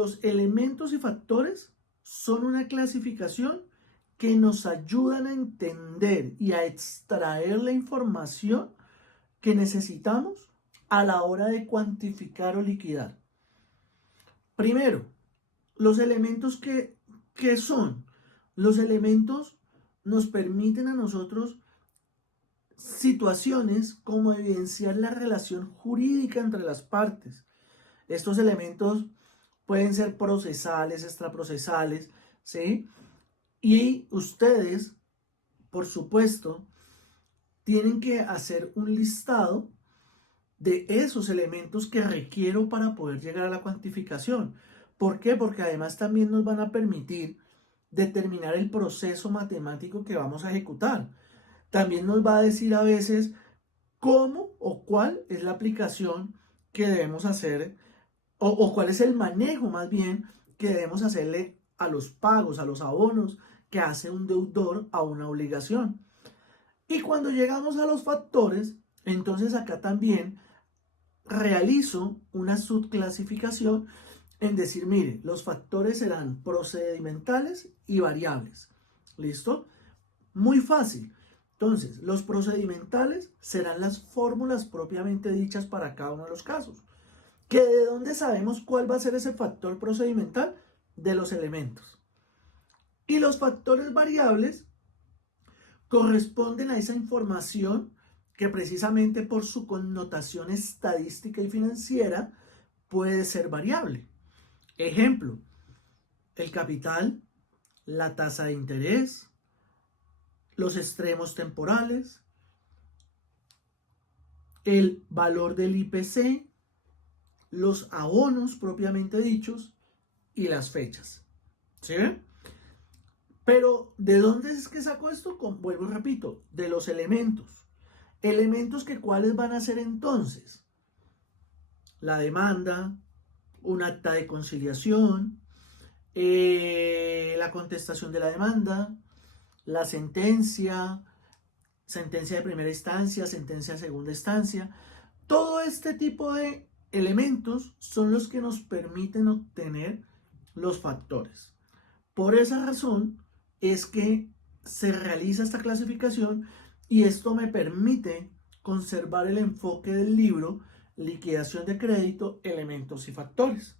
los elementos y factores son una clasificación que nos ayudan a entender y a extraer la información que necesitamos a la hora de cuantificar o liquidar. Primero, los elementos que son. Los elementos nos permiten a nosotros situaciones como evidenciar la relación jurídica entre las partes. Estos elementos pueden ser procesales, extraprocesales, ¿sí? Y ustedes, por supuesto, tienen que hacer un listado de esos elementos que requiero para poder llegar a la cuantificación. ¿Por qué? Porque además también nos van a permitir determinar el proceso matemático que vamos a ejecutar. También nos va a decir a veces cómo o cuál es la aplicación que debemos hacer o cuál es el manejo más bien que debemos hacerle a los pagos, a los abonos que hace un deudor a una obligación. Y cuando llegamos a los factores, entonces acá también realizo una subclasificación en decir, mire, los factores serán procedimentales y variables. ¿Listo? Muy fácil. Entonces, los procedimentales serán las fórmulas propiamente dichas para cada uno de los casos. ¿Que de dónde sabemos cuál va a ser ese factor procedimental? De los elementos. Y los factores variables corresponden a esa información que precisamente por su connotación estadística y financiera puede ser variable. Ejemplo, el capital, la tasa de interés, los extremos temporales, el valor del IPC, los abonos propiamente dichos y las fechas. ¿Sí ven? Pero, ¿de dónde es que saco esto? Vuelvo y repito, de los elementos. Elementos que cuáles van a ser entonces. La demanda, un acta de conciliación, la contestación de la demanda, la sentencia, sentencia de primera instancia, sentencia de segunda instancia. Todo este tipo de elementos son los que nos permiten obtener los factores. Por esa razón es que se realiza esta clasificación y esto me permite conservar el enfoque del libro Liquidación de crédito, elementos y factores.